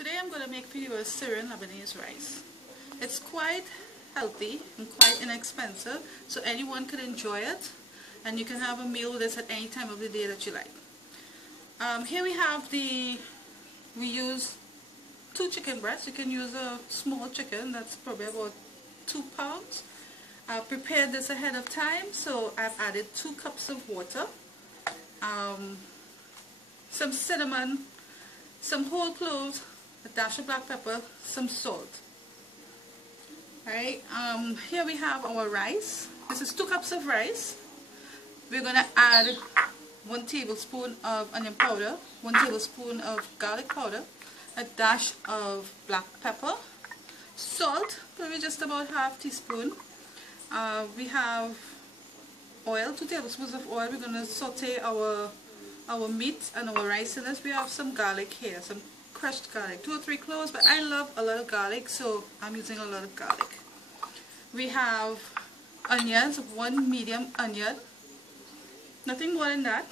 Today I'm going to make for you a Syrian Lebanese rice. It's quite healthy and quite inexpensive, so anyone could enjoy it, and you can have a meal with this at any time of the day that you like. Here we use 2 chicken breasts. You can use a small chicken, that's probably about 2 pounds. I prepared this ahead of time, so I've added 2 cups of water, some cinnamon, some whole cloves, a dash of black pepper, some salt. Alright, here we have our rice. This is 2 cups of rice. We're going to add 1 tablespoon of onion powder, 1 tablespoon of garlic powder, a dash of black pepper, salt, probably just about ½ teaspoon. We have oil, 2 tablespoons of oil. We're going to saute our meat and our rice in this. We have some garlic here, some crushed garlic, 2 or 3 cloves, but I love a lot of garlic, so I'm using a lot of garlic. We have onions, 1 medium onion, nothing more than that,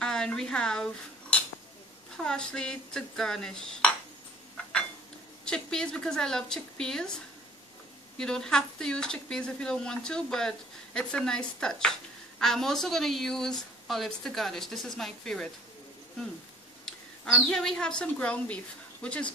and we have parsley to garnish. Chickpeas, because I love chickpeas. You don't have to use chickpeas if you don't want to, but it's a nice touch. I'm also going to use olives to garnish. This is my favorite. Here we have some ground beef, which is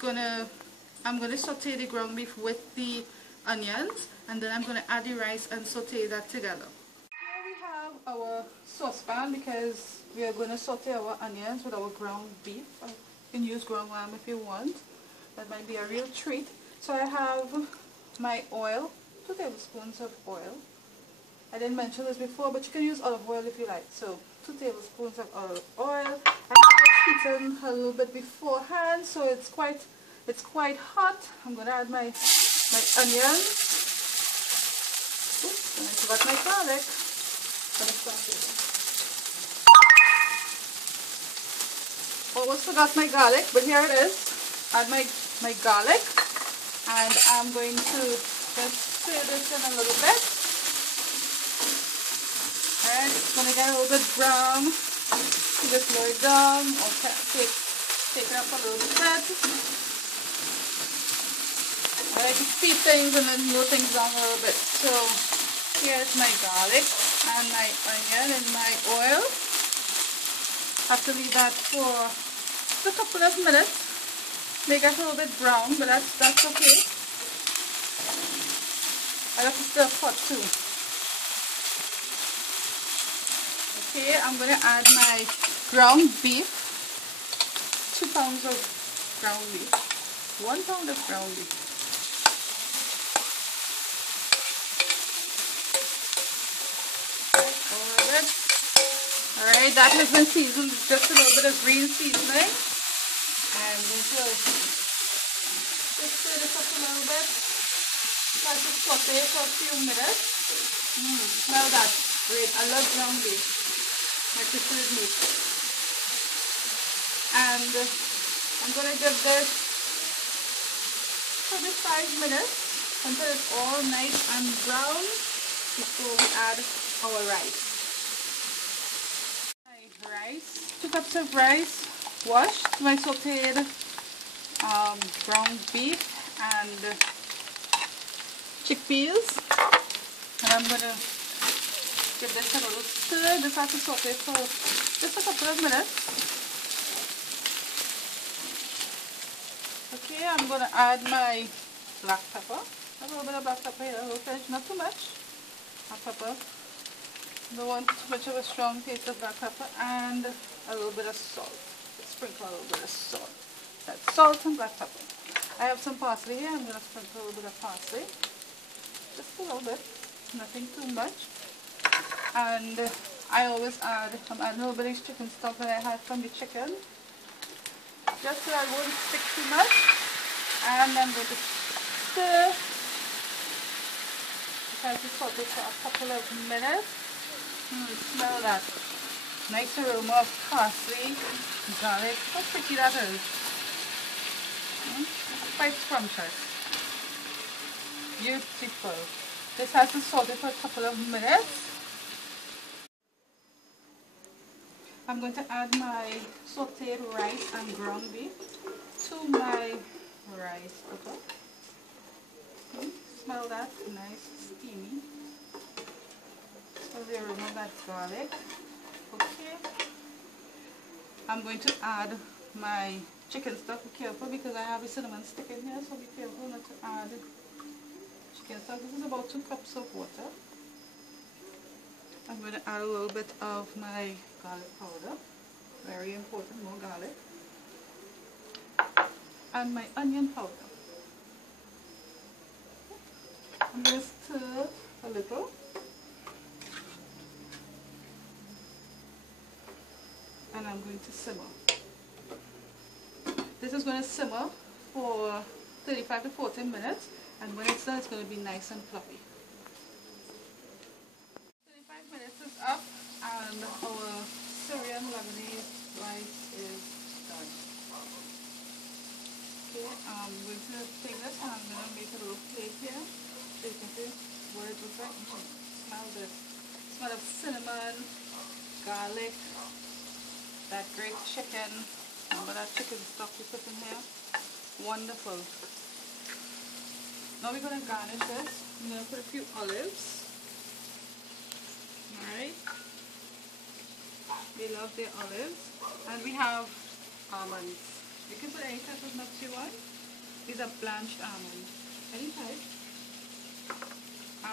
I'm gonna saute the ground beef with the onions, and then I'm gonna add the rice and saute that together. Here we have our saucepan, because we are gonna saute our onions with our ground beef. You can use ground lamb if you want. That might be a real treat. So I have my oil, 2 tablespoons of oil. I didn't mention this before, but you can use olive oil if you like. So 2 tablespoons of olive oil. I have this heated a little bit beforehand, so it's quite hot. I'm gonna add my onions. Oops, and I forgot my garlic. Almost forgot my garlic, but here it is. Add my garlic, and I'm going to just stir this in a little bit. Alright, it's going to get a little bit brown. You just lower it down, or take it up a little bit. I like to speed things and then slow things down a little bit. So here's my garlic and my onion and my oil. Have to leave that for just a couple of minutes. Make it a little bit brown, but that's okay. I have to stir hot too. Okay, I'm going to add my ground beef, 2 pounds of ground beef, 1 pound of ground beef. Alright, that has been seasoned with just a little bit of green seasoning. I'm going to just stir this up a little bit. Try to saute for a few minutes. Smell that. Great, I love ground beef. My preferred meat. And I'm going to give this probably 5 minutes until it's all nice and brown before we add our rice. My rice, 2 cups of rice, washed, my sauteed ground beef and chickpeas, and I'm going to give this a little stir. This has to saute for just a couple of minutes. Okay, I'm going to add my black pepper. A little bit of black pepper here, a little pinch, not too much. Black pepper. Don't want too much of a strong taste of black pepper, and a little bit of salt. Just sprinkle a little bit of salt. That's salt and black pepper. I have some parsley here. I'm going to sprinkle a little bit of parsley. Just a little bit, nothing too much. And I always add, I'm adding a little bit of chicken stock that I had from the chicken, just so I won't stick too much. And I'm going to stir. Try to saute for a couple of minutes. Smell that nice aroma of parsley, garlic. How pretty that is. Quite scrumptious. Beautiful. This has to saute for a couple of minutes. I'm going to add my sauteed rice and ground beef. to my rice cooker. Smell that? Nice, steamy. Smell the aroma of that garlic. Okay. I'm going to add my chicken stock. Be careful because I have a cinnamon stick in here, so be careful not to add chicken stock. This is about 2 cups of water. I'm going to add a little bit of my garlic powder. Very important, more garlic. And my onion powder. I'm going to stir a little. And I'm going to simmer. This is going to simmer for 35 to 40 minutes, and when it's done, it's going to be nice and fluffy. 35 minutes is up, and our Syrian lebanese rice is done. Okay, I'm going to take this and I'm going to make a little plate here so you can see what it looks like. Smell this. Smell of cinnamon, garlic, that great chicken. Remember that chicken stock we put in here? Wonderful. Now we're going to garnish this. I'm going to put a few olives. Alright. We love the olives. And we have almonds. You can put any type of nuts you want. These are blanched almonds. Any type.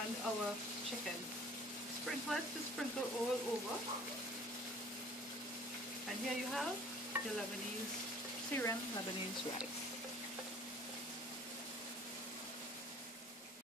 And our chicken. Sprinkle it to sprinkle all over. And here you have the Syrian Lebanese rice.